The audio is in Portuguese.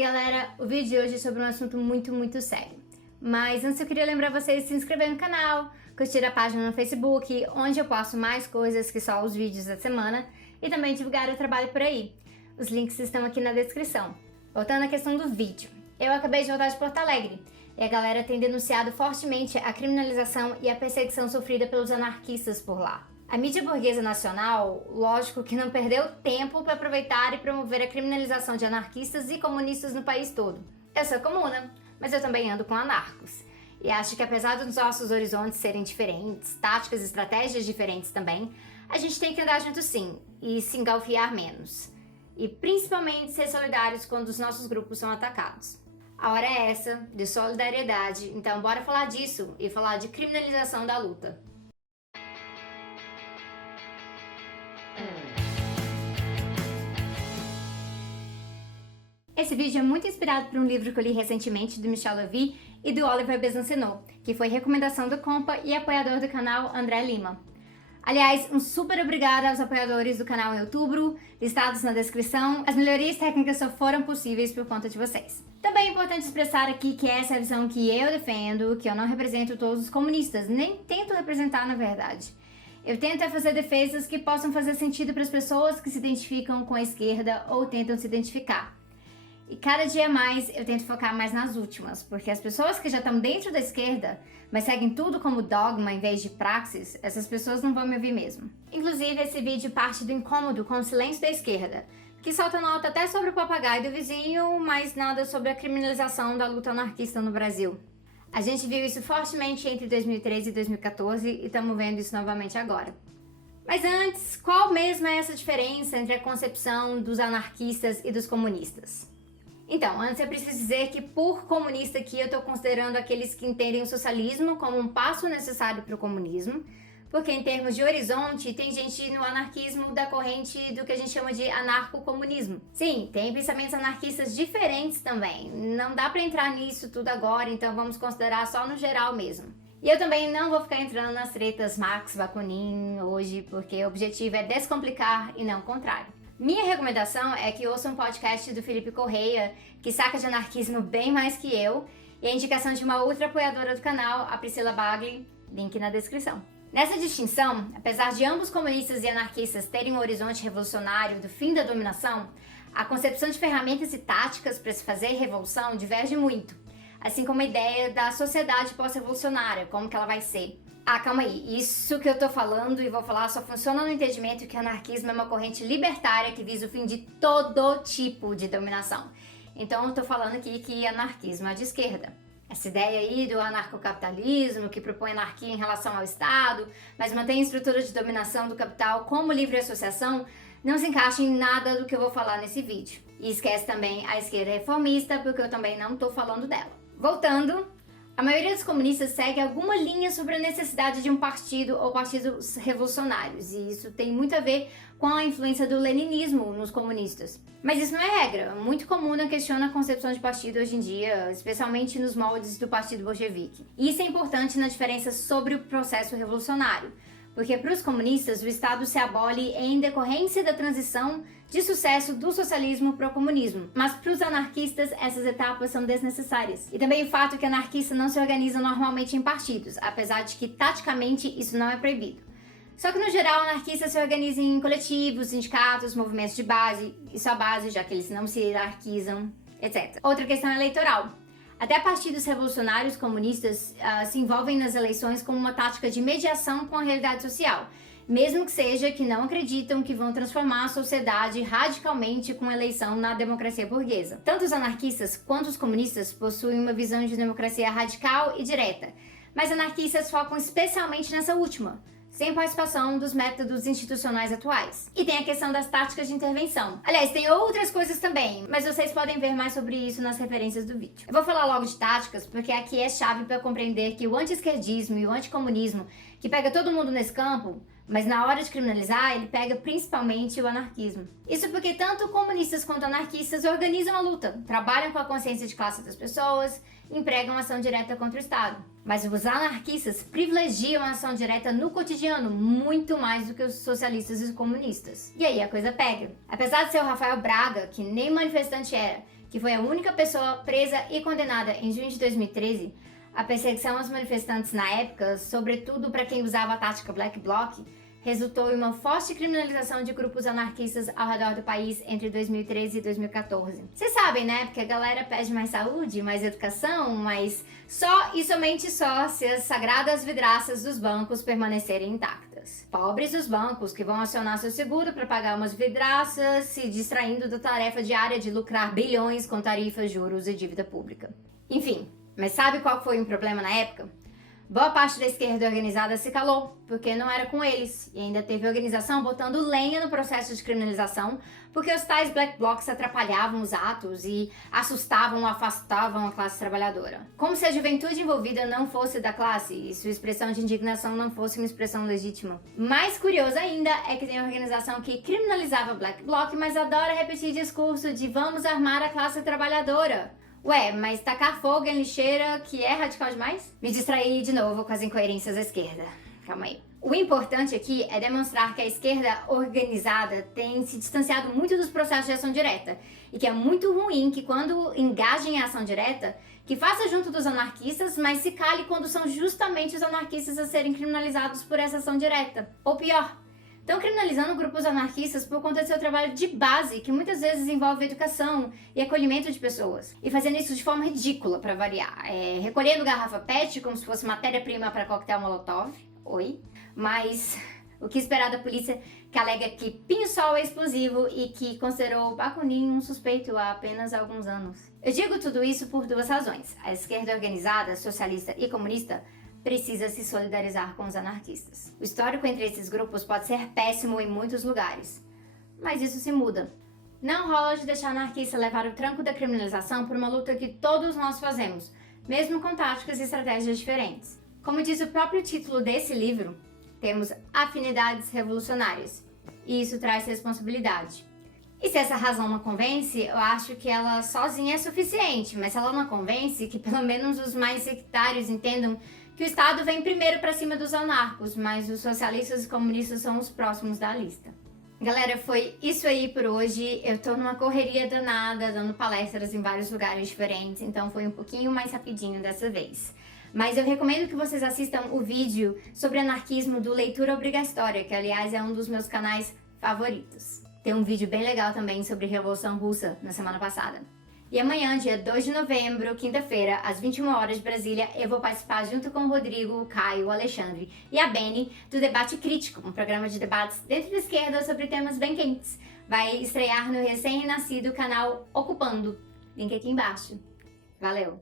aí galera, o vídeo de hoje é sobre um assunto muito sério. Mas antes eu queria lembrar vocês de se inscrever no canal, curtir a página no Facebook, onde eu posto mais coisas que só os vídeos da semana, e também divulgar o trabalho por aí. Os links estão aqui na descrição. Voltando à questão do vídeo. Eu acabei de voltar de Porto Alegre, e a galera tem denunciado fortemente a criminalização e a perseguição sofrida pelos anarquistas por lá. A mídia burguesa nacional, lógico que não perdeu tempo para aproveitar e promover a criminalização de anarquistas e comunistas no país todo. Eu sou comuna, mas eu também ando com anarcos. E acho que apesar dos nossos horizontes serem diferentes, táticas e estratégias diferentes também, a gente tem que andar junto sim, e se engalfiar menos. E principalmente ser solidários quando os nossos grupos são atacados. A hora é essa, de solidariedade, então bora falar disso e falar de criminalização da luta. Esse vídeo é muito inspirado por um livro que eu li recentemente do Michel Levy e do Oliver Besancenot, que foi recomendação do Compa e apoiador do canal André Lima. Aliás, um super obrigada aos apoiadores do canal em outubro, listados na descrição. As melhorias técnicas só foram possíveis por conta de vocês. Também é importante expressar aqui que essa é a visão que eu defendo, que eu não represento todos os comunistas, nem tento representar na verdade. Eu tento fazer defesas que possam fazer sentido para as pessoas que se identificam com a esquerda ou tentam se identificar. E cada dia mais eu tento focar mais nas últimas, porque as pessoas que já estão dentro da esquerda, mas seguem tudo como dogma em vez de praxis, essas pessoas não vão me ouvir mesmo. Inclusive, esse vídeo parte do incômodo com o silêncio da esquerda, que solta nota até sobre o papagaio do vizinho, mas nada sobre a criminalização da luta anarquista no Brasil. A gente viu isso fortemente entre 2013 e 2014 e estamos vendo isso novamente agora. Mas antes, qual mesmo é essa diferença entre a concepção dos anarquistas e dos comunistas? Então, antes eu preciso dizer que por comunista aqui eu estou considerando aqueles que entendem o socialismo como um passo necessário para o comunismo, porque em termos de horizonte tem gente no anarquismo da corrente do que a gente chama de anarcocomunismo. Sim, tem pensamentos anarquistas diferentes também, não dá para entrar nisso tudo agora, então vamos considerar só no geral mesmo. E eu também não vou ficar entrando nas tretas Marx, Bakunin hoje, porque o objetivo é descomplicar e não o contrário. Minha recomendação é que ouça um podcast do Felipe Correia, que saca de anarquismo bem mais que eu, e a indicação de uma outra apoiadora do canal, a Priscila Bagli, link na descrição. Nessa distinção, apesar de ambos comunistas e anarquistas terem um horizonte revolucionário do fim da dominação, a concepção de ferramentas e táticas para se fazer revolução diverge muito, assim como a ideia da sociedade pós-revolucionária, como que ela vai ser. Ah, calma aí, isso que eu tô falando e vou falar só funciona no entendimento que o anarquismo é uma corrente libertária que visa o fim de todo tipo de dominação. Então eu tô falando aqui que anarquismo é de esquerda. Essa ideia aí do anarcocapitalismo, que propõe anarquia em relação ao Estado, mas mantém a estrutura de dominação do capital como livre associação, não se encaixa em nada do que eu vou falar nesse vídeo. E esquece também a esquerda reformista, porque eu também não tô falando dela. Voltando, a maioria dos comunistas segue alguma linha sobre a necessidade de um partido ou partidos revolucionários, e isso tem muito a ver com a influência do leninismo nos comunistas. Mas isso não é regra, muito comum não questiona a concepção de partido hoje em dia, especialmente nos moldes do Partido Bolchevique. E isso é importante na diferença sobre o processo revolucionário, porque para os comunistas o Estado se abole em decorrência da transição de sucesso do socialismo para o comunismo. Mas para os anarquistas essas etapas são desnecessárias. E também o fato que anarquistas não se organizam normalmente em partidos, apesar de que taticamente isso não é proibido. Só que no geral anarquistas se organizam em coletivos, sindicatos, movimentos de base, e só base, já que eles não se hierarquizam, etc. Outra questão é eleitoral. Até partidos revolucionários comunistas se envolvem nas eleições como uma tática de mediação com a realidade social, mesmo que seja que não acreditam que vão transformar a sociedade radicalmente com a eleição na democracia burguesa. Tanto os anarquistas quanto os comunistas possuem uma visão de democracia radical e direta, mas anarquistas focam especialmente nessa última, sem participação dos métodos institucionais atuais. E tem a questão das táticas de intervenção. Aliás, tem outras coisas também, mas vocês podem ver mais sobre isso nas referências do vídeo. Eu vou falar logo de táticas, porque aqui é chave para compreender que o anti-esquerdismo e o anticomunismo, que pega todo mundo nesse campo, mas na hora de criminalizar, ele pega principalmente o anarquismo. Isso porque tanto comunistas quanto anarquistas organizam a luta, trabalham com a consciência de classe das pessoas, empregam ação direta contra o Estado. Mas os anarquistas privilegiam a ação direta no cotidiano muito mais do que os socialistas e os comunistas. E aí a coisa pega. Apesar de ser o Rafael Braga, que nem manifestante era, que foi a única pessoa presa e condenada em junho de 2013, a perseguição aos manifestantes na época, sobretudo para quem usava a tática Black Bloc, resultou em uma forte criminalização de grupos anarquistas ao redor do país entre 2013 e 2014. Vocês sabem, né? Porque a galera pede mais saúde, mais educação, mas só e somente só se as sagradas vidraças dos bancos permanecerem intactas. Pobres os bancos que vão acionar seu seguro para pagar umas vidraças, se distraindo da tarefa diária de lucrar bilhões com tarifas, juros e dívida pública. Enfim, mas sabe qual foi o problema na época? Boa parte da esquerda organizada se calou, porque não era com eles, e ainda teve organização botando lenha no processo de criminalização, porque os tais black blocs atrapalhavam os atos e assustavam ou afastavam a classe trabalhadora. Como se a juventude envolvida não fosse da classe e sua expressão de indignação não fosse uma expressão legítima. Mais curioso ainda é que tem organização que criminalizava black bloc, mas adora repetir discurso de vamos armar a classe trabalhadora. Ué, mas tacar fogo em lixeira que é radical demais? Me distraí de novo com as incoerências da esquerda. Calma aí. O importante aqui é demonstrar que a esquerda organizada tem se distanciado muito dos processos de ação direta e que é muito ruim que quando engaja em ação direta, que faça junto dos anarquistas, mas se cale quando são justamente os anarquistas a serem criminalizados por essa ação direta. Ou pior, estão criminalizando grupos anarquistas por conta do seu trabalho de base, que muitas vezes envolve educação e acolhimento de pessoas. E fazendo isso de forma ridícula, para variar. Recolhendo garrafa PET como se fosse matéria-prima para coquetel Molotov. Oi? Mas o que esperar da polícia que alega que pinho-sol é explosivo e que considerou Bakunin um suspeito há apenas alguns anos. Eu digo tudo isso por duas razões. A esquerda organizada, socialista e comunista precisa se solidarizar com os anarquistas. O histórico entre esses grupos pode ser péssimo em muitos lugares, mas isso se muda. Não rola de deixar anarquista levar o tranco da criminalização por uma luta que todos nós fazemos, mesmo com táticas e estratégias diferentes. Como diz o próprio título desse livro, temos afinidades revolucionárias, e isso traz responsabilidade. E se essa razão não convence, eu acho que ela sozinha é suficiente, mas se ela não convence, que pelo menos os mais sectários entendam que o Estado vem primeiro para cima dos anarcos, mas os socialistas e comunistas são os próximos da lista. Galera, foi isso aí por hoje. Eu tô numa correria danada, dando palestras em vários lugares diferentes, então foi um pouquinho mais rapidinho dessa vez. Mas eu recomendo que vocês assistam o vídeo sobre anarquismo do Leitura Obrigatória, que aliás é um dos meus canais favoritos. Tem um vídeo bem legal também sobre Revolução Russa na semana passada. E amanhã, dia 2 de novembro, quinta-feira, às 21 horas de Brasília, eu vou participar junto com o Rodrigo, o Caio, o Alexandre e a Beni do Debate Crítico, um programa de debates dentro da esquerda sobre temas bem quentes. Vai estrear no recém-nascido canal Ocupando. Link aqui embaixo. Valeu!